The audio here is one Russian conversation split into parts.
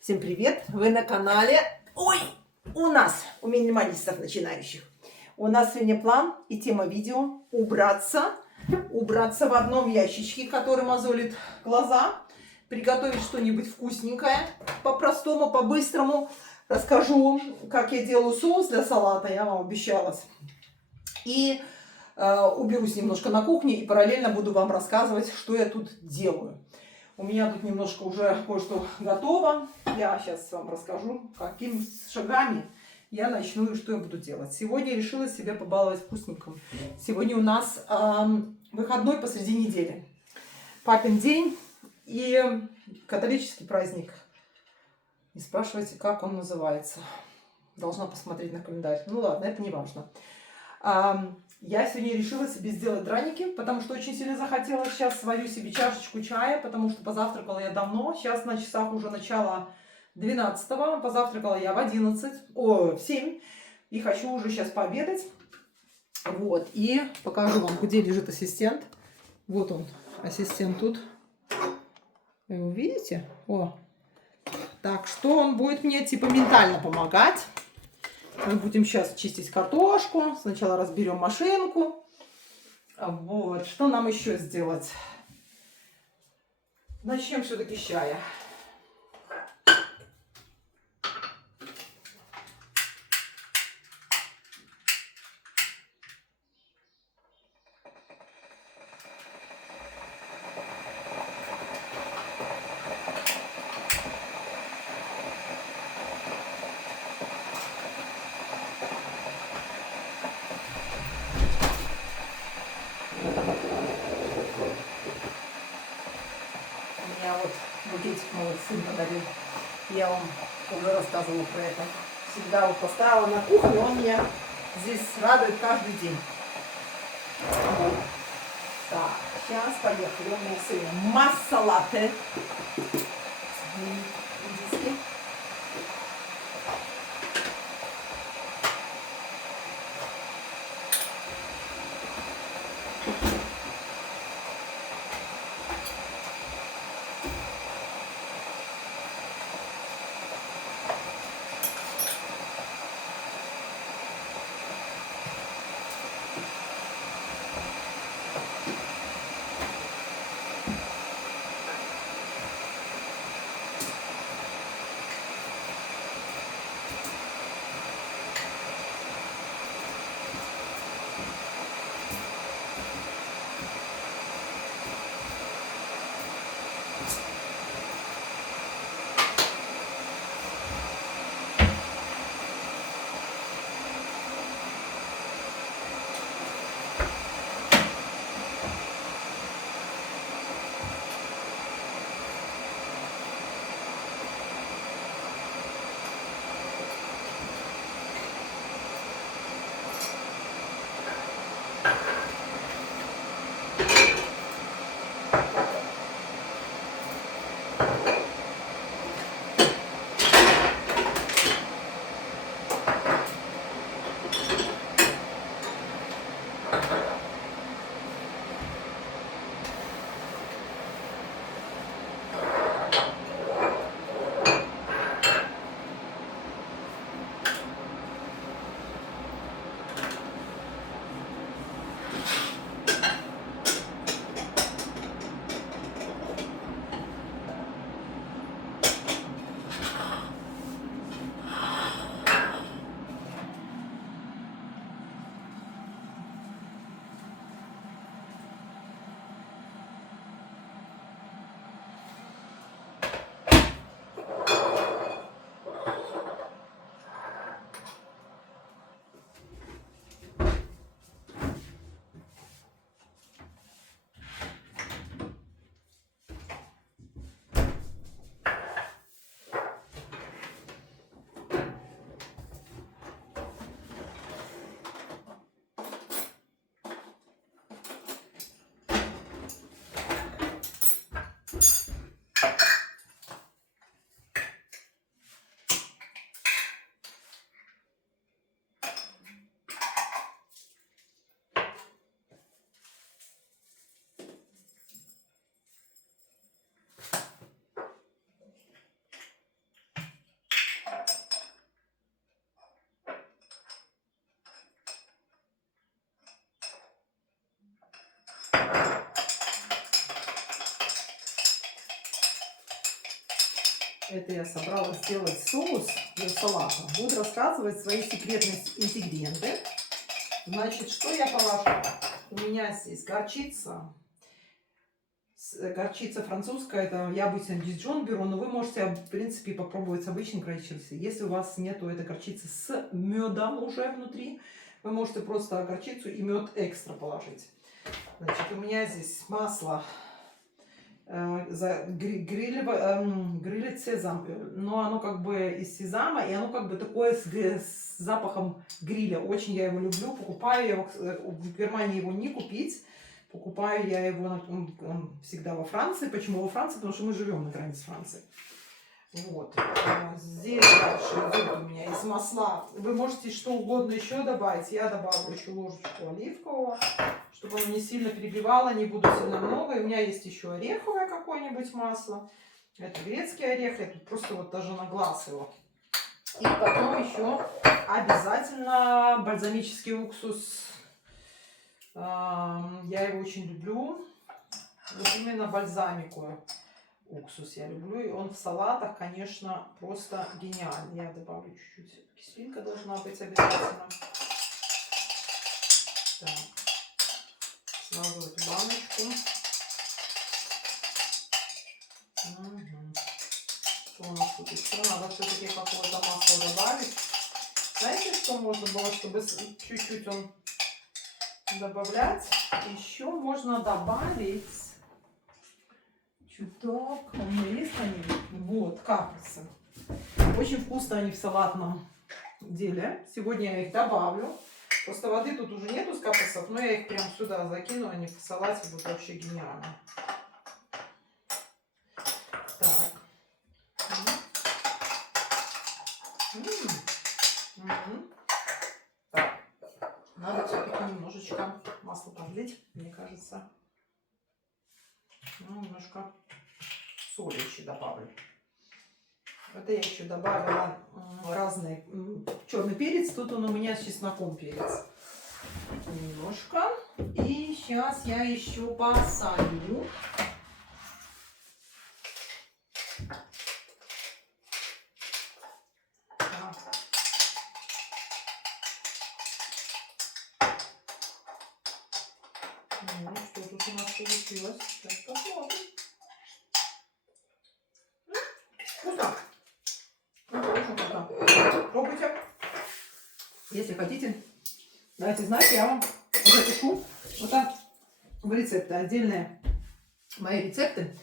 Всем привет! Вы на канале у минималистов начинающих. У нас сегодня план и тема видео убраться в одном ящичке, который мозолит глаза, приготовить что-нибудь вкусненькое, по-простому, по-быстрому. Расскажу, как я делаю соус для салата, я вам обещалась. И уберусь немножко на кухне и параллельно буду вам рассказывать, что я тут делаю. У меня тут немножко уже кое-что готово. Я сейчас вам расскажу, какими шагами я начну и что я буду делать. Сегодня я решила себя побаловать вкусненьким. Сегодня у нас выходной посреди недели. Папин день и католический праздник. Не спрашивайте, как он называется. Должна посмотреть на календарь. Ну ладно, это не важно. Я сегодня решила себе сделать драники, потому что очень сильно захотела. Сейчас сварю себе чашечку чая, потому что позавтракала я давно. Сейчас на часах уже начало 12-го. Позавтракала я в 7. И хочу уже сейчас пообедать. Вот. И покажу вам, где лежит ассистент. Вот он, ассистент тут. Вы его видите? О. Так что он будет мне типа ментально помогать. Мы будем сейчас чистить картошку. Сначала разберем машинку. Вот. Что нам еще сделать? Начнем все-таки с чая. Вот букетик мой сын подарил. Я вам уже рассказывала про это. Всегда вот поставила на кухню, он меня здесь радует каждый день. Вот. Так, сейчас поехали. У меня сегодня масса латте. Видите? Это я собралась сделать соус для салата. Буду рассказывать свои секретные ингредиенты. Значит, что я положу? У меня здесь горчица. Горчица французская, это я обычно дижон беру, но вы можете, в принципе, попробовать с обычной горчицей. Если у вас нету этой горчицы с медом уже внутри, вы можете просто горчицу и мед экстра положить. Значит, у меня здесь масло гриль сезам, но оно как бы из сезама, и оно как бы такое с запахом гриля. Очень я его люблю, покупаю его, в Германии его не купить. Покупаю я его, он всегда во Франции. Почему во Франции? Потому что мы живем на границе Франции. Вот. Здесь дальше идет у меня из масла. Вы можете что угодно еще добавить. Я добавлю еще ложечку оливкового, чтобы оно не сильно перебивало, не буду сильно много. И у меня есть еще ореховое какое-нибудь масло. Это грецкий орех. Я тут просто вот даже на глаз его. И потом еще обязательно бальзамический уксус. Я его очень люблю. Вот именно бальзамику уксус я люблю. И он в салатах, конечно, просто гениальный. Я добавлю чуть-чуть. Кислинка должна быть обязательно. Так. Сразу эту баночку. Угу. Что у нас тут еще? Надо все-таки какое-то масло добавить. Знаете, что можно было, чтобы чуть-чуть он добавлять? Еще можно добавить чуток. У меня есть они? Вот, каприцы. Очень вкусно они в салатном деле. Сегодня я их добавлю. Просто воды тут уже нету с каприсов, но я их прям сюда закину. Они в салате будут вообще гениально. Так. Так. Надо все-таки немножечко масла подлить, мне кажется. Ну, немножко соли еще добавлю. Это я еще добавила разный черный перец. Тут он у меня с чесноком перец. Немножко. И сейчас я еще посолю. Ну, что тут у нас получилось? Сейчас посмотрим. Вкусно. Это очень вкусно. Пробуйте. Если хотите, давайте знать, я вам запишу вот так в рецепты. Отдельные мои рецепты.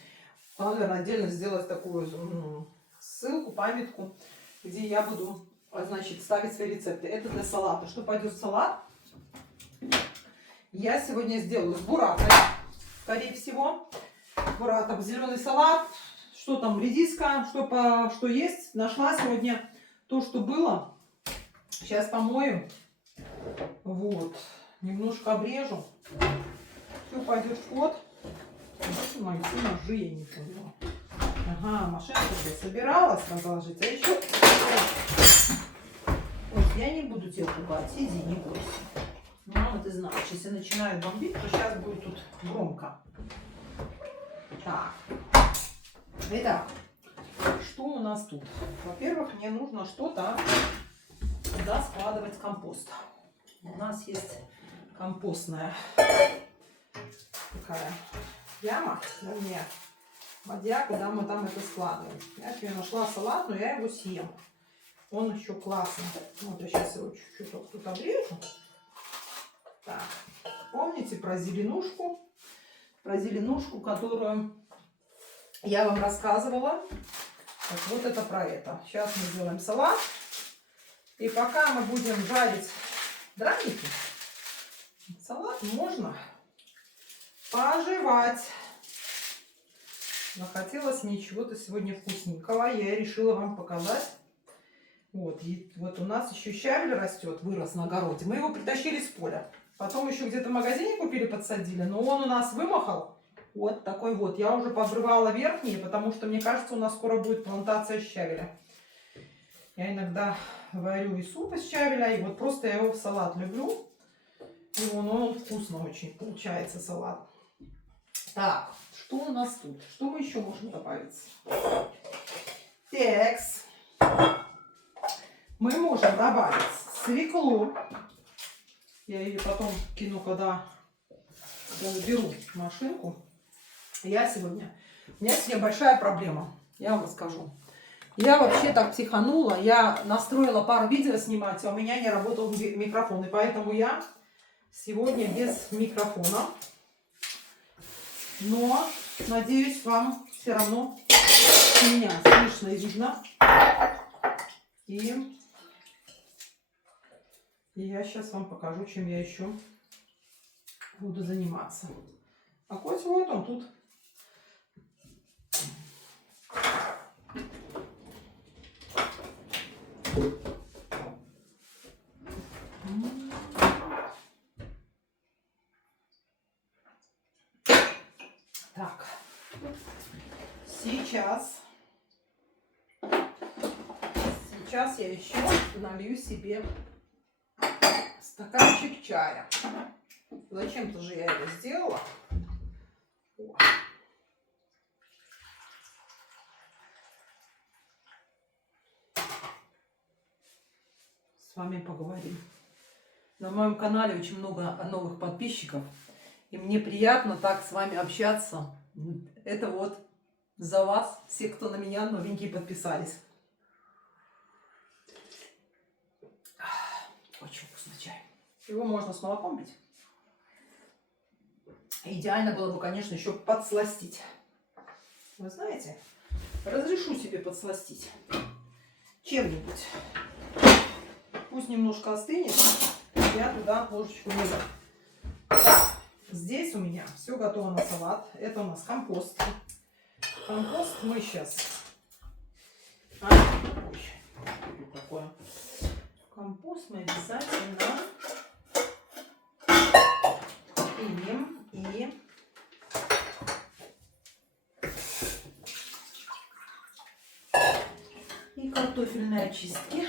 Наверное, отдельно сделать такую ссылку, памятку, где я буду, значит, ставить свои рецепты. Это для салата. Что пойдет в салат? Я сегодня сделаю с буратой, скорее всего. Буратом зеленый салат. Что там, редиска, что есть. Нашла сегодня то, что было. Сейчас помою. Вот. Немножко обрежу. Все пойдет в ход. Вот мои ножи, я не поняла. Ага, машинку я собиралась разложить. А еще... Вот, я не буду тебя пугать. Иди, не бойся. Мама, ты знаешь, если начинает бомбить, то сейчас будет тут громко. Так. Итак, что у нас тут? Во-первых, мне нужно что-то туда складывать компост. У нас есть компостная такая яма на дне. Мадья, куда мы там это складываем. Я себе нашла салат, но я его съем. Он еще классный. Вот я сейчас его чуть-чуть тут обрежу. Так. Помните про зеленушку? Про зеленушку, которую я вам рассказывала. Так, вот это про это. Сейчас мы сделаем салат. И пока мы будем жарить драники, салат можно пожевать. Захотелось мне чего-то сегодня вкусненького. Я решила вам показать. Вот, и вот у нас еще щавель растет, вырос на огороде. Мы его притащили с поля. Потом еще где-то в магазине купили, подсадили. Но он у нас вымахал. Вот такой вот. Я уже пообрывала верхние, потому что, мне кажется, у нас скоро будет плантация щавеля. Я иногда варю и суп из щавеля, и вот просто я его в салат люблю. И он вкусно очень получается салат. Так, что у нас тут? Что мы еще можем добавить? Текс. Мы можем добавить свеклу. Я ее потом кину, когда заберу машинку. У меня сегодня большая проблема. Я вам расскажу. Я вообще так психанула. Я настроила пару видео снимать, а у меня не работал микрофон. И поэтому я сегодня без микрофона. Но, надеюсь, вам все равно меня слышно и видно. И я сейчас вам покажу, чем я еще буду заниматься. А котик вот он тут. Так, сейчас я еще налью себе стаканчик чая. Зачем-то же я это сделала. С вами поговорим. На моем канале очень много новых подписчиков. И мне приятно так с вами общаться. Это вот за вас, все, кто на меня новенькие подписались. Очень вкусный чай. Его можно с молоком пить. Идеально было бы, конечно, еще подсластить. Вы знаете, разрешу себе подсластить чем-нибудь. Пусть немножко остынет. Я туда ложечку меда. Так, здесь у меня все готово на салат. Это у нас компост. Компост мы сейчас... такое. Компост мы обязательно кинем и картофельные очистки.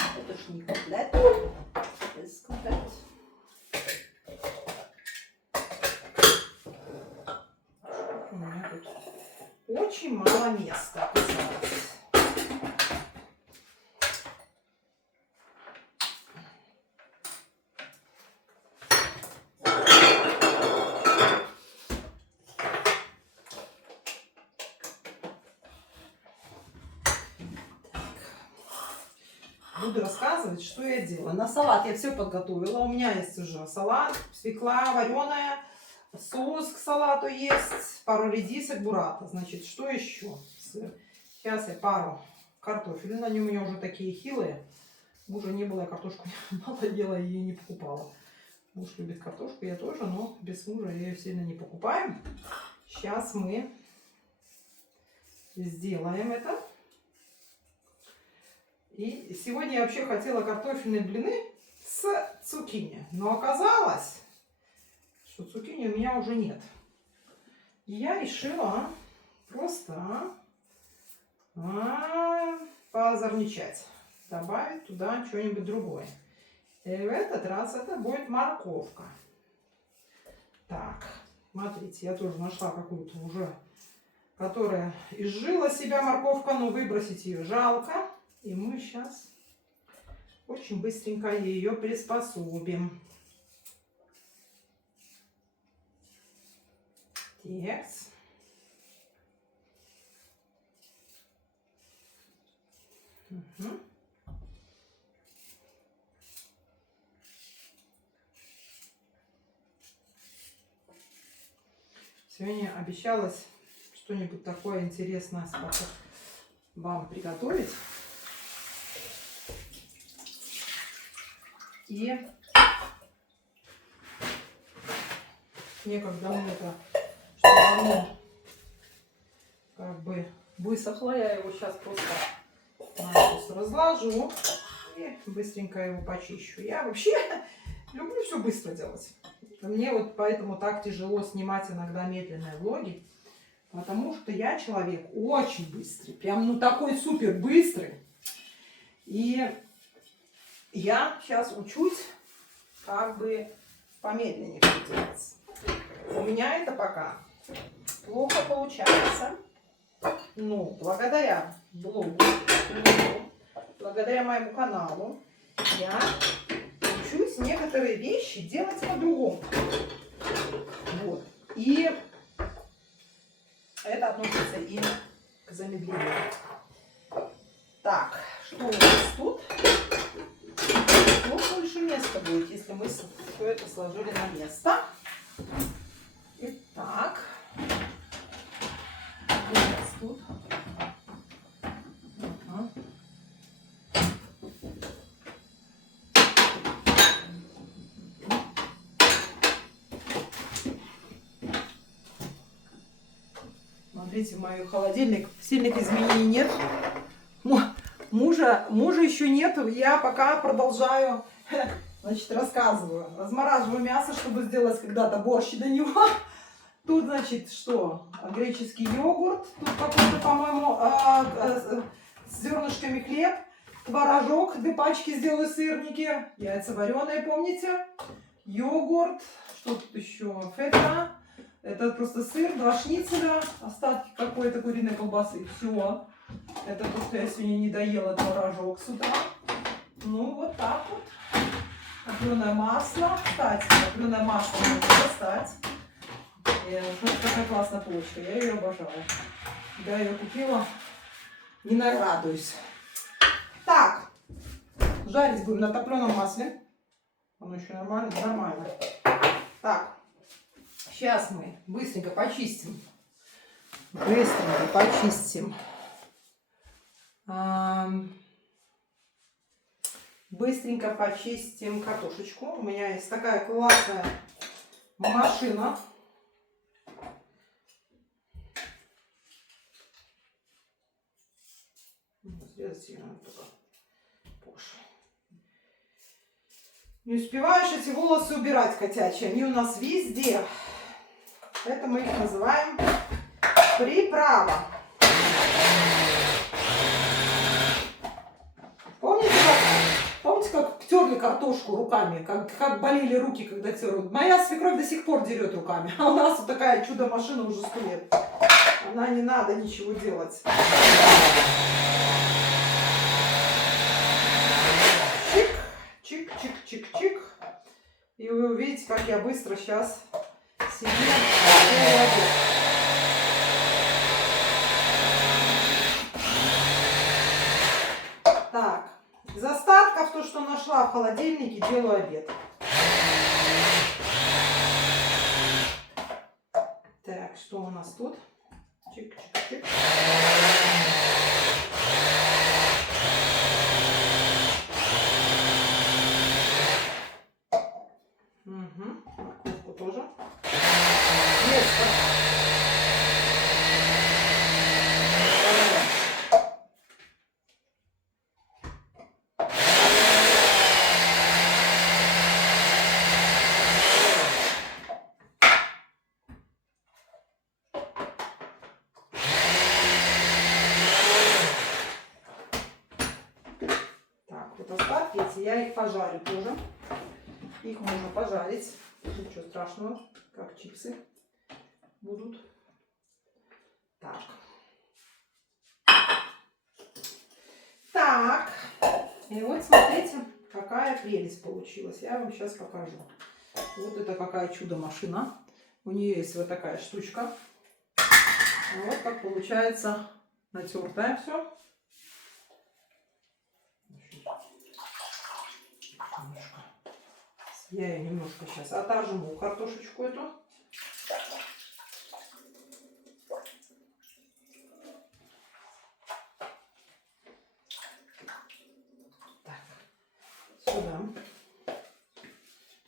Это ж не котлет, без котлет. У меня тут очень мало места оказалось. Буду рассказывать, что я делала. На салат я все подготовила. У меня есть уже салат, свекла вареная, соус к салату есть, пару редисок, бурата. Значит, что еще? Сейчас я пару картофелин. Они у меня уже такие хилые. Мужа не было, я картошку мало ела и ее не покупала. Муж любит картошку, я тоже, но без мужа я ее сильно не покупаю. Сейчас мы сделаем это. И сегодня я вообще хотела картофельные блины с цукини. Но оказалось, что цукини у меня уже нет. И я решила просто поозорничать. Добавить туда что-нибудь другое. И в этот раз это будет морковка. Так, смотрите, я тоже нашла какую-то уже, которая изжила себя морковка, но выбросить ее жалко. И мы сейчас очень быстренько ее приспособим. Текс. Угу. Сегодня обещалась что-нибудь такое интересное вам приготовить. И некогда мне это что оно как бы высохло. Я его сейчас просто разложу и быстренько его почищу. Я вообще люблю все быстро делать. Мне вот поэтому так тяжело снимать иногда медленные влоги. Потому что я человек очень быстрый. Прям ну такой супер быстрый. И я сейчас учусь как бы помедленнее все делать. У меня это пока плохо получается. Но благодаря блогу, благодаря моему каналу я учусь некоторые вещи делать по-другому. Вот. И это относится и к замедлению. Так, что у нас тут? Тут больше места будет, если мы все это сложили на место. Итак, у нас тут. Смотрите, в мой холодильник сильных изменений нет. Мужа еще нет. Я пока продолжаю, значит, рассказываю. Размораживаю мясо, чтобы сделать когда-то борщ до него. Тут, значит, что? Греческий йогурт. Тут какой-то, по-моему, с зернышками хлеб. Творожок. 2 пачки сделаю сырники. Яйца вареные, помните? Йогурт. Что тут еще? Фета. Это просто сыр, 2 шницеля, остатки какой-то куриной колбасы. Все. Это то, что я сегодня не доела, творожок с утра. Ну, вот так вот. Топленое масло. Кстати, топленое масло можно достать. Знаете, какая классная булочка. Я ее обожаю. Я ее купила. Не нарадуюсь. Так. Жарить будем на топленом масле. Оно еще нормально? Нормально. Так. Сейчас мы быстренько почистим. Быстренько почистим картошечку. У меня есть такая классная машина. Срезать ее надо только позже. Не успеваешь эти волосы убирать, котячие. Они у нас везде. Это мы их называем приправа. Помните, как терли картошку руками? Как болели руки, когда терли? Моя свекровь до сих пор дерет руками. А у нас вот такая чудо-машина уже 100 лет. Она не надо ничего делать. Чик, чик, чик, чик, чик. И вы увидите, как я быстро сейчас себе делаю. Так, из остатков, то, что нашла в холодильнике, делаю обед. Так, что у нас тут? Чик-чик-чик. Морковку тоже. Так, вот остатки эти, я их пожарю тоже. Их можно пожарить. Ничего страшного, как чипсы будут. Так. Так. И вот смотрите, какая прелесть получилась. Я вам сейчас покажу. Вот это какая чудо-машина. У нее есть вот такая штучка. Вот как получается натертое все. Я ее немножко сейчас отожму, картошечку эту. Так, сюда.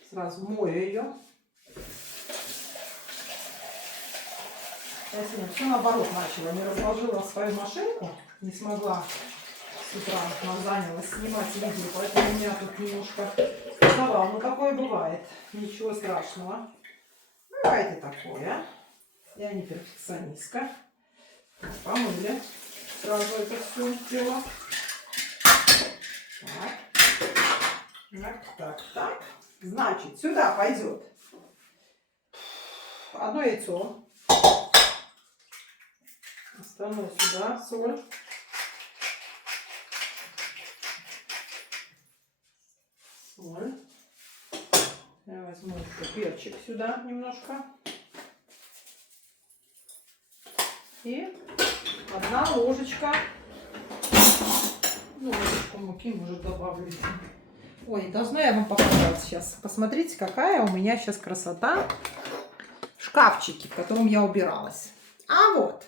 Сразу мою ее. Я сегодня все наоборот начала. Не разложила свою машинку. Не смогла с утра. Занялась снимать видео. Поэтому у меня тут немножко... Ну, такое бывает. Ничего страшного. Бывает и такое. Я не перфекционистка. Помыли сразу это все дело. Так. Так. Значит, сюда пойдет одно яйцо. Остальное сюда, соль. Соль. Я возьму еще перчик сюда немножко. И одна ложечка. Ну, ложечку муки, может, добавлю. Ой, должна я вам показать сейчас. Посмотрите, какая у меня сейчас красота. Шкафчики, в котором я убиралась. А вот,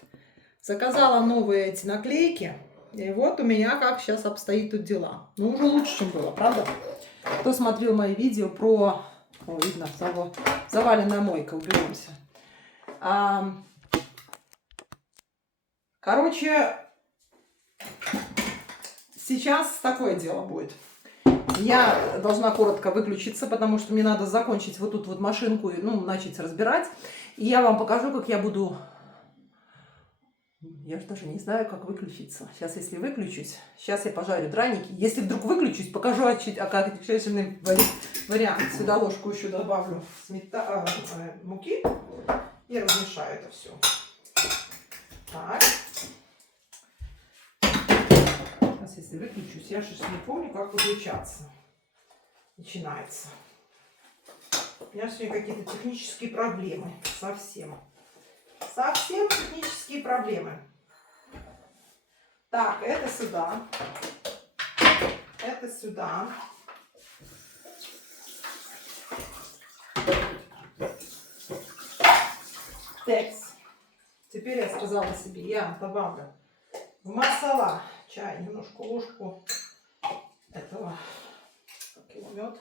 заказала новые эти наклейки. И вот у меня как сейчас обстоит тут дела. Ну, уже лучше, чем было, правда? Кто смотрел мои видео про... О, видно, заваленная мойка, уберемся. Короче, сейчас такое дело будет. Я должна коротко выключиться, потому что мне надо закончить вот тут вот машинку и, ну, начать разбирать. И я вам покажу, как я буду... Я же даже не знаю, как выключиться. Сейчас, если выключусь, сейчас я пожарю драники. Если вдруг выключусь, покажу окончательный вариант. Сюда ложку еще добавлю муки и размешаю это все. Так. Сейчас, если выключусь, я же не помню, как выключаться. Начинается. У меня сегодня какие-то технические проблемы. Совсем технические проблемы. Так, это сюда. Это сюда. Текс. Теперь я сказала себе, я добавлю в масала чай немножко ложку этого, как его, мед.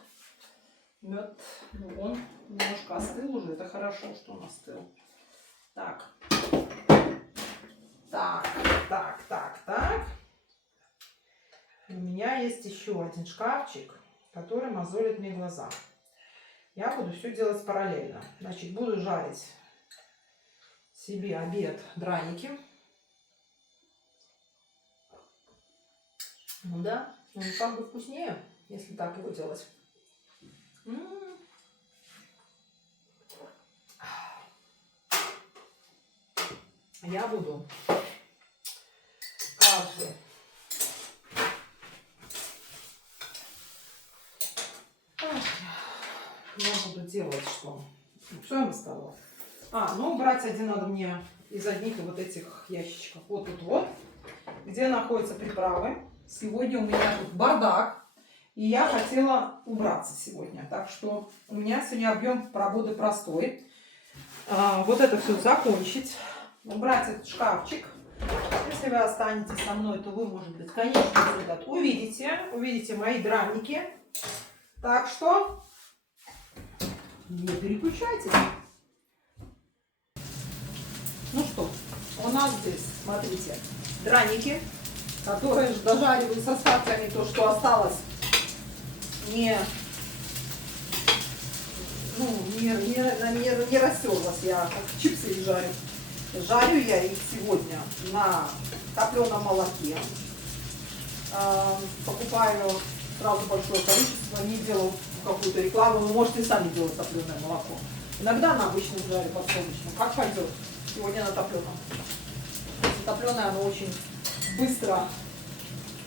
Мед, ну, он немножко остыл уже, это хорошо, что он остыл. Так. Так. У меня есть еще один шкафчик, который мозолит мне глаза. Я буду все делать параллельно. Значит, буду жарить себе обед драники. Ну да, он как бы вкуснее, если так его делать. Я буду каждый я буду делать что? Что я рассказала? Ну брать один надо мне из одних вот этих ящичков. Вот тут вот, где находятся приправы. Сегодня у меня тут бардак. И я хотела убраться сегодня. Так что у меня сегодня объем работы простой. Вот это все закончить. Убрать этот шкафчик. Если вы останетесь со мной, то вы, может быть, конечно, увидите мои драники. Так что не переключайтесь. Ну что, у нас здесь, смотрите, драники, которые дожаривают с остатками то, что осталось, не растерлась. Я как чипсы их жарю. Жарю я их сегодня на топленом молоке. Покупаю сразу большое количество, не делаю какую-то рекламу. Вы можете сами делать топленое молоко. Иногда на обычном жарю подсолнечном. Как пойдет. Сегодня на топленом. Если топленое, оно очень быстро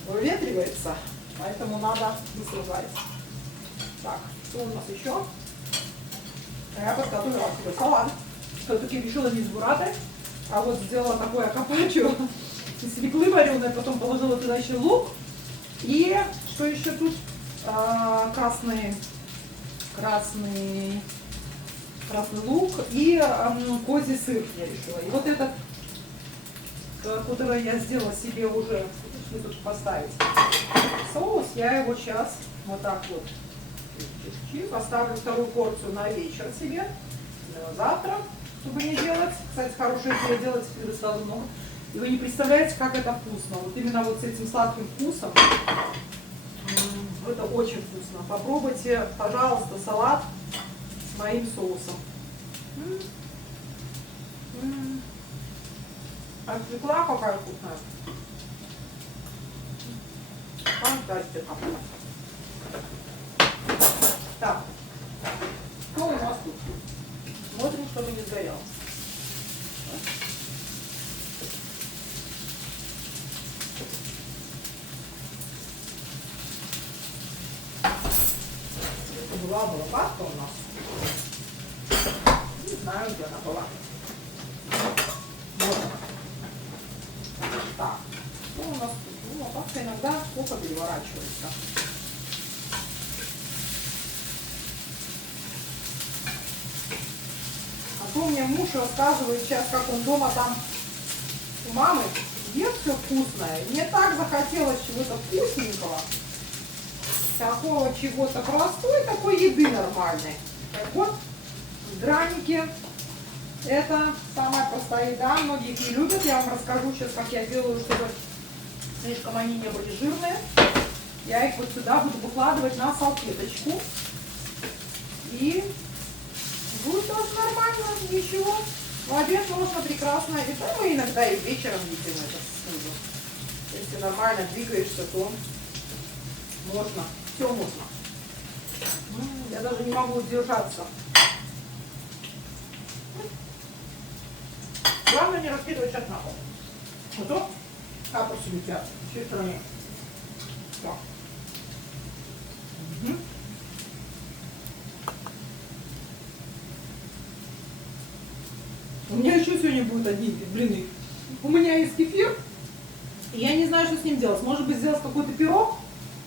выветривается, поэтому надо быстро жарить. Так, что у нас еще? Я подготовила такой салат. Все-таки решила не с бурратой, а вот сделала такое карпаччо из свеклы вареной, потом положила туда еще лук. И что еще тут? Красный лук и козий сыр я решила. И вот этот, который я сделала себе уже, тут поставить соус, я его сейчас вот так вот поставлю вторую порцию на вечер себе, завтра, чтобы не делать. Кстати, хорошая идея делать предоставлено много. И вы не представляете, как это вкусно. Вот именно вот с этим сладким вкусом. Это очень вкусно. Попробуйте, пожалуйста, салат с моим соусом. А свекла какая вкусная. Фантастика. Так, Что у нас тут? Смотрим, чтобы не сгорело. Это была лопатка у нас. Не знаю, где она была. Вот она. Так, что у нас тут? Ну, лопатка иногда плохо переворачивается. А то мне муж рассказывает сейчас, как он дома там у мамы ест все вкусное. И мне так захотелось чего-то вкусненького. Такого чего-то простой, такой еды нормальной. Так вот, драники. Это самая простая еда. Многие их не любят. Я вам расскажу сейчас, как я делаю, чтобы слишком они не были жирные. Я их вот сюда буду выкладывать на салфеточку. И будет тоже нормально, ничего. В обед можно прекрасно. И там мы иногда и вечером едим это снизу. Если нормально двигаешься, то можно. Все можно. Я даже не могу удержаться. Главное не раскидывать сейчас на пол. А то капусты летят в всей стороне. Так. Угу. У меня еще сегодня будут одни блины. У меня есть кефир. И я не знаю, что с ним делать. Может быть, сделать какой-то пирог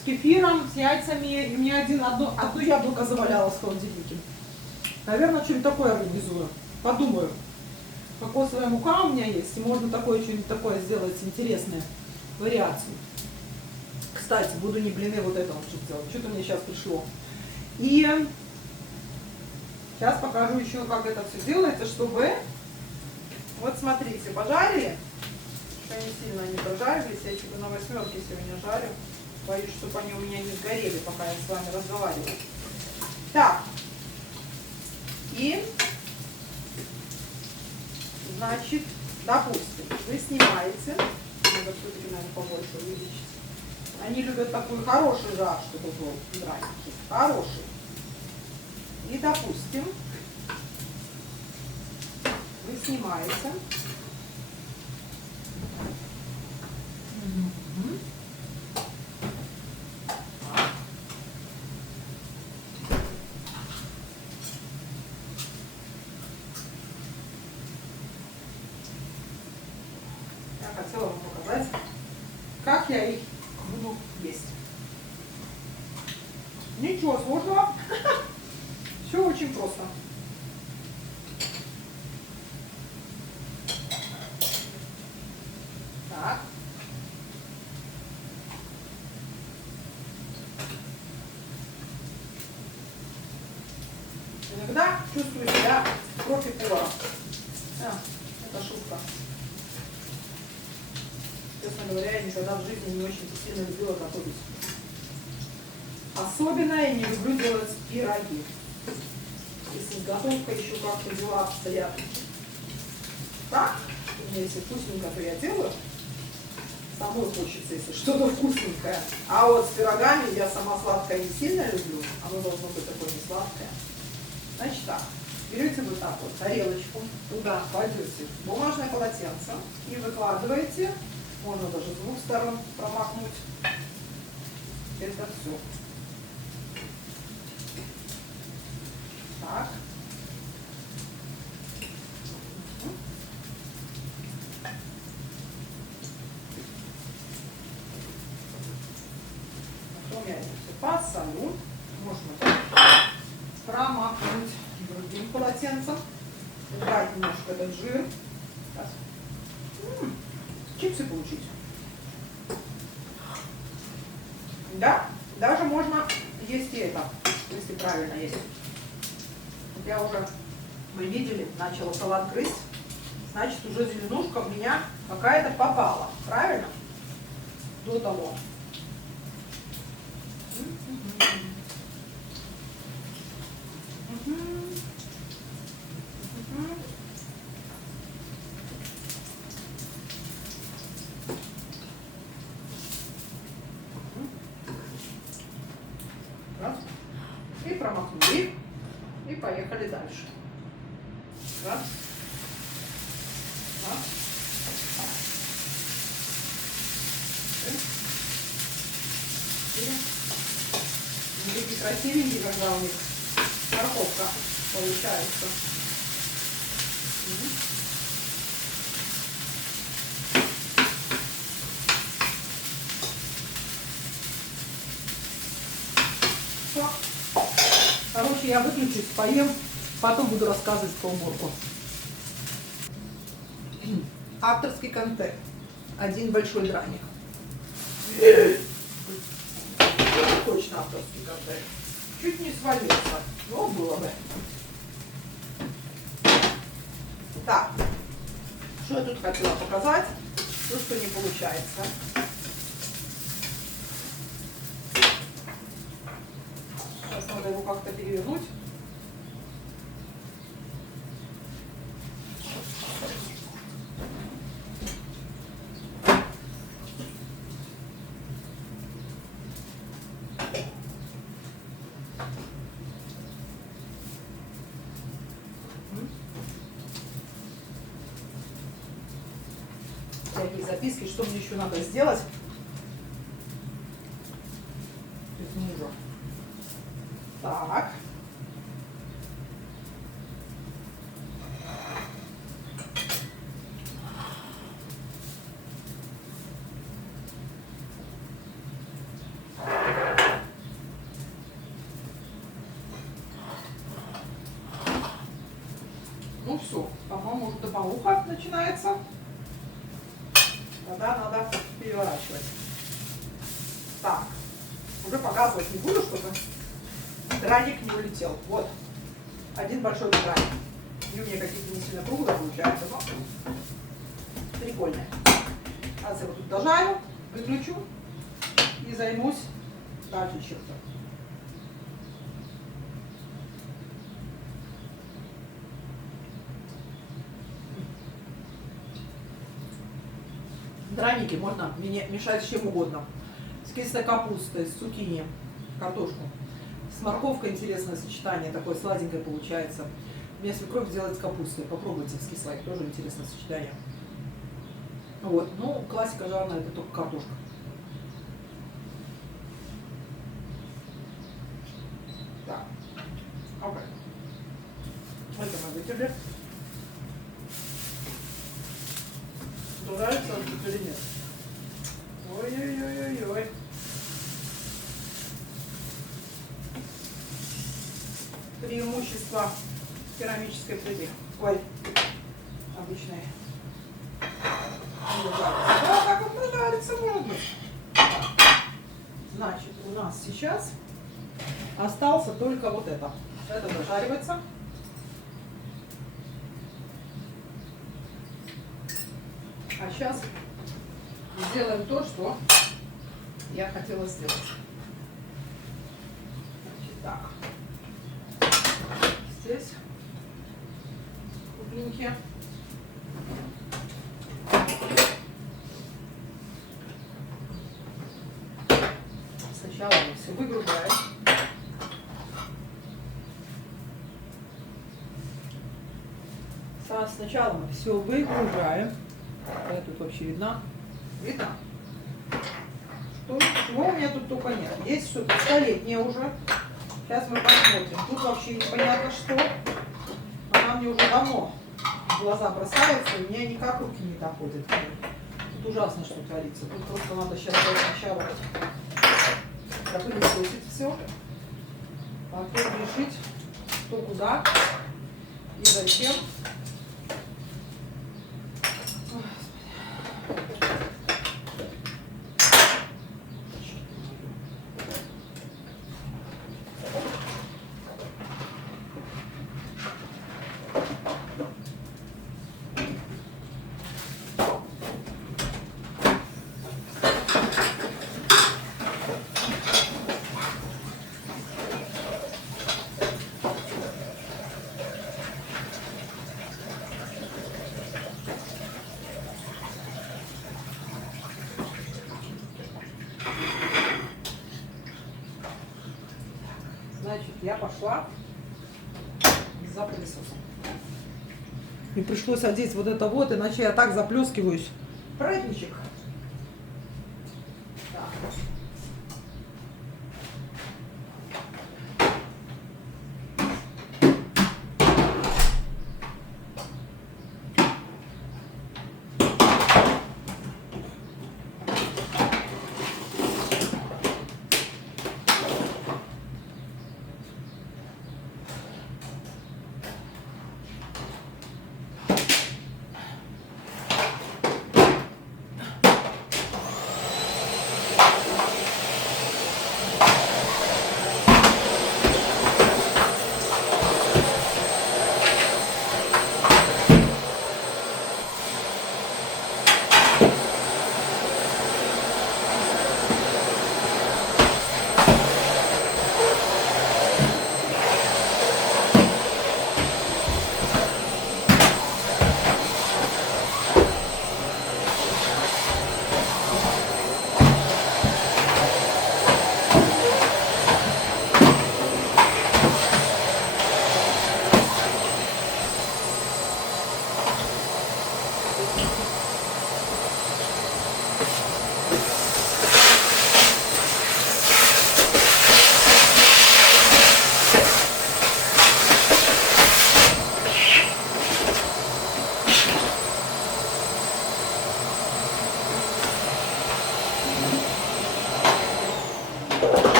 с кефиром, с яйцами. И мне одно яблоко завалялось в холодильнике. Наверное, что-нибудь такое организую. Подумаю. Кокосовая мука у меня есть. И можно такое что-нибудь такое сделать интересное. Вариацию. Кстати, буду не блины вот это вот делать. Что-то мне сейчас пришло. И сейчас покажу еще, как это все делается, чтобы... Вот смотрите, пожарили. Что не сильно они прожарились. Я чуть на 8 сегодня жарю. Боюсь, чтобы они у меня не сгорели, пока я с вами разговариваю. Так. И, значит, допустим, вы снимаете. Надо все-таки, наверное, побольше увеличить. Они любят такой хороший жар, чтобы был драники. Хороший. И, допустим, вы снимаете. Я хотела вам показать, как я их буду есть. Ничего сложного. Все очень просто. Так. Иногда чувствую себя профи-поваром. Это шутка. Честно говоря, я никогда в жизни не очень сильно любила готовить. Особенно я не люблю делать пироги. Если с готовкой еще как-то дела обстоят. Так, у меня если вкусненько, то я делаю. Самой хочется, если что-то вкусненькое. А вот с пирогами я сама сладкое не сильно люблю. Оно должно быть такое не сладкое. Значит так, берете вот так вот тарелочку, туда кладете бумажное полотенце и выкладываете, можно даже с двух сторон промахнуть. Это все. Так. Потом я это все посолю. Можно промахнуть другим полотенцем. Убрать немножко этот жир. Сейчас. Чипсы получить. Да, даже можно есть и это, если правильно есть. Вот я уже, вы видели, начала салат грызть. Значит, уже зеленушка у меня какая-то попала. Правильно? До того. Раз. И промахнули. Раз. Раз. Они такие красивенькие, когда у них морковка получается. Все. Короче, я выключусь, поем, потом буду рассказывать про уборку. Авторский контент. Один большой драник. Точно авторский контент. Чуть не свалился. Но было бы. Так. Что я тут хотела показать? То, что не получается. Сейчас надо его как-то перевернуть. Всякие записки, что мне еще надо сделать. Без мужа. Так. Ну все, по-моему, уже добауха начинается. Тогда надо переворачивать. Так, уже показывать не буду, чтобы драник не улетел. Вот, один большой драник. Они у меня какие-то не сильно круглые получаются, но прикольные. Сейчас я его тут дожарю, выключу и займусь дальше чем-то. Драники можно мешать с чем угодно. С кислой капустой, с цукини, картошку. С морковкой интересное сочетание, такое сладенькое получается. У меня свекровь делает с капустой. Попробуйте с кислой, тоже интересное сочетание. Вот, ну, классика жареная, это только картошка. Так, окей. Это мы вытерли. Нравится он или нет? Ой-ой-ой-ой-ой. Преимущество керамической плиты. Ой, обычной. Да, так вот нравится, может быть. Значит, у нас сейчас остался только вот это. Это дожаривается. А сейчас сделаем то, что я хотела сделать. Значит, так. Здесь кругленькие. Сначала мы все выгружаем. Сначала мы все выгружаем. Я тут вообще видна. Видно? Чего у меня тут только нет. Есть что-то столетнее уже. Сейчас мы посмотрим. Тут вообще непонятно что. Она мне уже давно в глаза бросается, и у меня никак руки не доходят. Тут ужасно, что творится. Тут просто надо сейчас сначала пропылесосить все. Потом решить, что куда и зачем. Значит, я пошла за пылесосом. И пришлось одеть вот это вот, иначе я так заплескиваюсь. Праздничек. Так.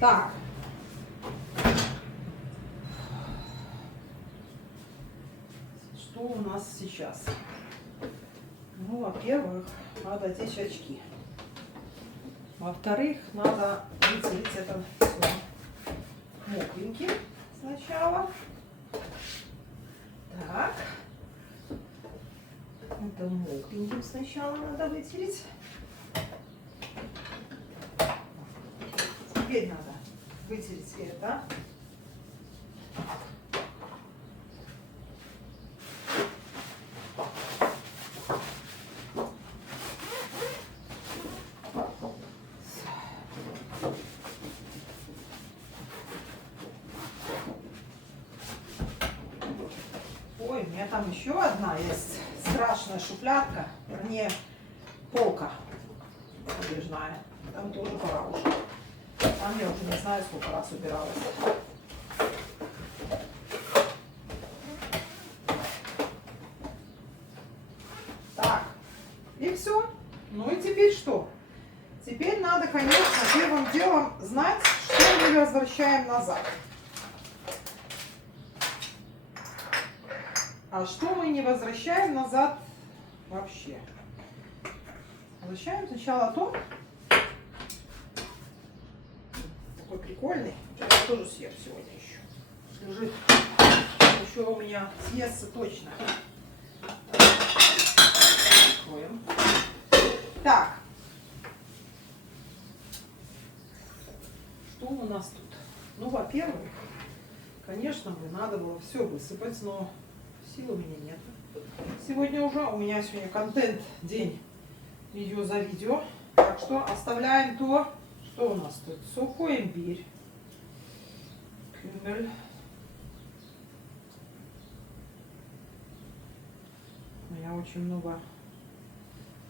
Так. Что у нас сейчас? Ну, во-первых, надо одеть очки. Во-вторых, надо вытереть это все мокреньким сначала. Так. Это мокреньким сначала надо вытереть. Теперь надо вытереть это. Ой, у меня там еще одна есть страшная шуфлядка, вернее, полка подвижная. Там тоже пора уже. Там я уже не знаю, сколько раз убиралась. Так, и все. Ну и теперь что? Теперь надо, конечно, первым делом знать, что мы возвращаем назад. А что мы не возвращаем назад вообще? Возвращаем сначала то, такой прикольный, я тоже съем сегодня еще. Лежит, еще у меня съестся точно. Откроем. Так, что у нас тут? Ну, во-первых, конечно бы надо было все высыпать, но сил у меня нет. Сегодня уже у меня сегодня контент день, видео за видео. Так что оставляем то, что у нас тут. Сухой имбирь, кюмель. У меня очень много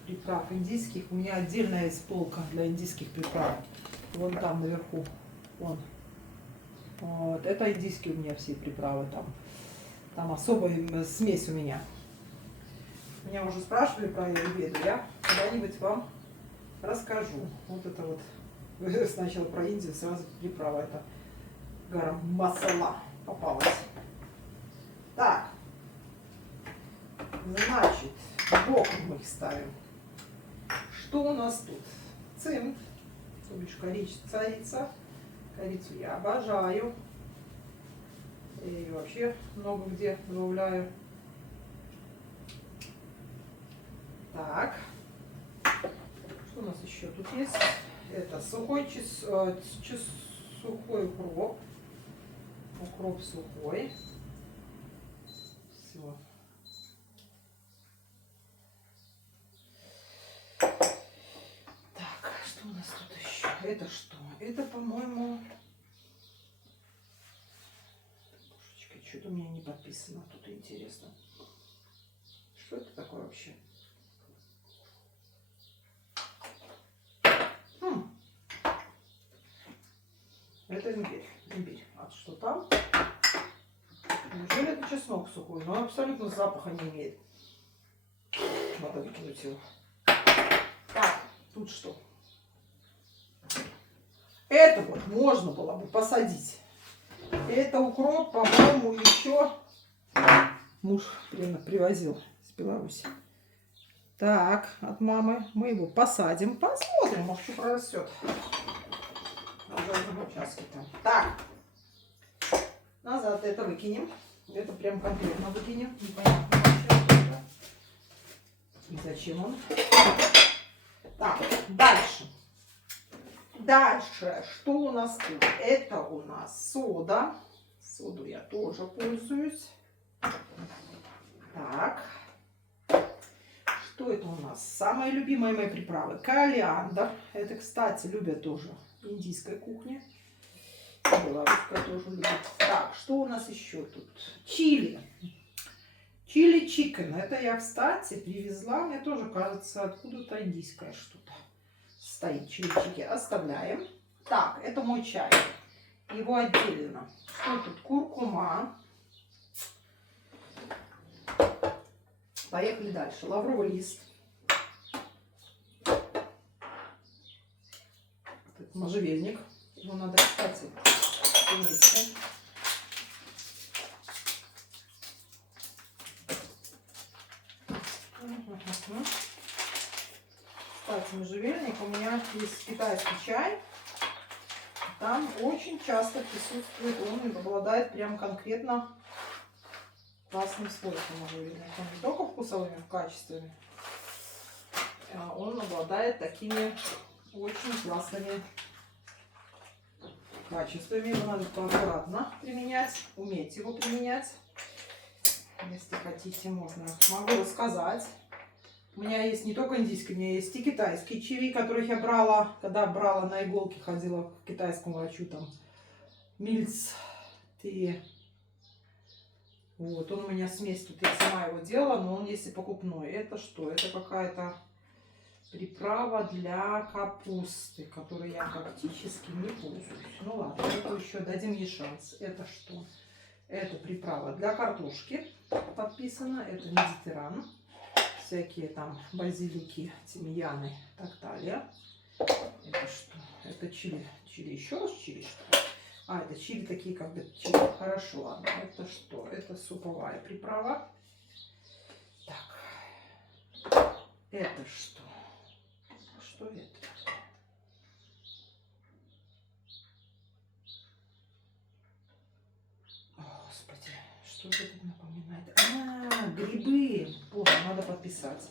приправ индийских. У меня отдельная есть полка для индийских приправ. Вон там наверху. Вон. Вот. Это индийские у меня все приправы там. Там особая смесь у меня. Меня уже спрашивали про аюрведу. Я когда-нибудь вам расскажу. Вот это вот. Сначала про Индию, сразу приправа. Это гарам масала попалась. Так. Значит, боком мы их ставим. Что у нас тут? Цимт. То бишь корица. Корицу я обожаю. Я ее вообще много где добавляю. Так. Что у нас еще тут есть? Это сухой сухой укроп. Укроп сухой. Все. Так, что у нас тут еще? Это что? Это, по-моему... Что-то у у меня не подписано? Тут интересно. Что это такое вообще? Это имбирь. Имбирь. А что там? Неужели это чеснок сухой? Но он абсолютно запаха не имеет. Надо выкинуть его. Так, тут что? Это вот можно было бы посадить. Это укроп, по-моему, еще муж привозил из Беларуси. Так, от мамы мы его посадим. Посмотрим, может, что прорастет. Так, назад это выкинем. Это прям конкретно выкинем. Непонятно вообще. И зачем он? Так, дальше. Дальше, что у нас тут? Это у нас сода. Соду я тоже пользуюсь. Так. Что это у нас? Самые любимые мои приправы. Кориандр. Это, кстати, любят тоже индийской кухни. Белорусская тоже любит. Так, что у нас еще тут? Чили. Чили чикен. Это я, кстати, привезла. Мне тоже кажется, откуда-то индийское что-то. Стоит чили чикен. Оставляем. Так, это мой чай. Его отдельно. Что тут? Куркума. Поехали дальше. Лавровый лист. Это можжевельник. Его надо, кстати, вместе. Кстати, можжевельник у меня есть китайский чай. Там очень часто присутствует, он обладает прям конкретно классным свойством можжевельника. Он не только вкусовыми качествами, а он обладает такими очень классными качествами. Его надо аккуратно применять, уметь его применять. Если хотите, можно. Могу рассказать. У меня есть не только индийский, у меня есть и китайский чили, которых я брала, когда брала на иголке, ходила к китайскому врачу, там, Мильц, вот, он у меня смесь, тут я сама его делала, но он есть и покупной. Это что? Это какая-то приправа для капусты, которой я практически не пользуюсь. Ну ладно, это еще дадим ей шанс. Это что? Это приправа для картошки подписано, это медитеран. Всякие там базилики, тимьяны и так далее. Это что? Это чили. Чили еще раз чили, что ли? А, это чили такие, как бы чили. Хорошо, ладно. Это что? Это суповая приправа. Так. Это что? Что это? Господи, что же это напоминает? А, грибы. Плохо, надо подписать.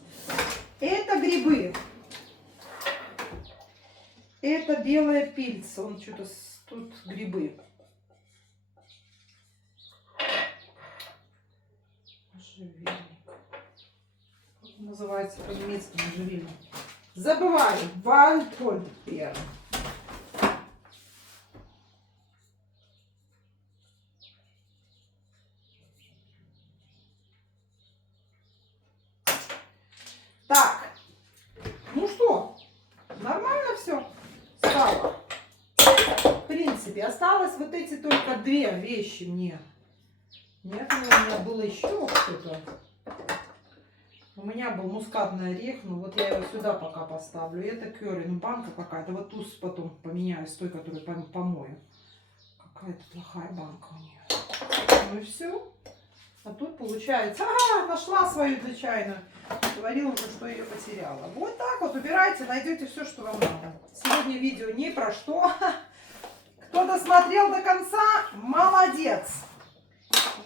Это грибы. Это белая пильца. Он что-то тут грибы. Можжевельник. Как называется по-немецки можжевельник? Забываю. Вальдхольдбер. Так, ну что, нормально все стало. В принципе, осталось вот эти только две вещи мне. Нет, у меня было еще что-то. У меня был мускатный орех, ну вот я его сюда пока поставлю. Это curry, ну банка какая-то. Вот ту потом поменяю с той, которую помою. Какая-то плохая банка у нее. Ну и все. А тут получается, нашла свою чайную. Говорила уже, что ее потеряла. Вот так вот убирайте, найдете все, что вам надо. Сегодня видео не про что. Кто досмотрел до конца, молодец.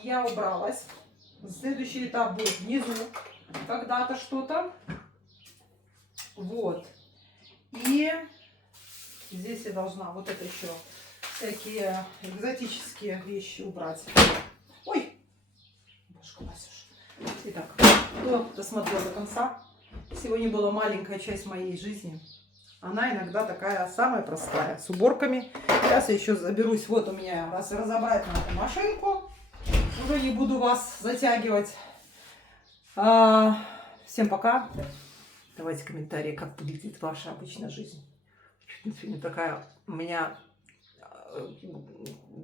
Я убралась. Следующий этап будет внизу. Когда-то что-то. Вот. И здесь я должна вот это еще всякие экзотические вещи убрать. Ой! Боже, Васюш. Итак, кто досмотрел до конца, сегодня была маленькая часть моей жизни. Она иногда такая самая простая, с уборками. Сейчас я еще заберусь. Вот у меня разобрать надо машинку. Уже не буду вас затягивать. Всем пока. Давайте комментарии, как выглядит ваша обычная жизнь. Сегодня такая у меня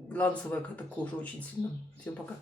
глянцевая кожа очень сильно. Всем пока.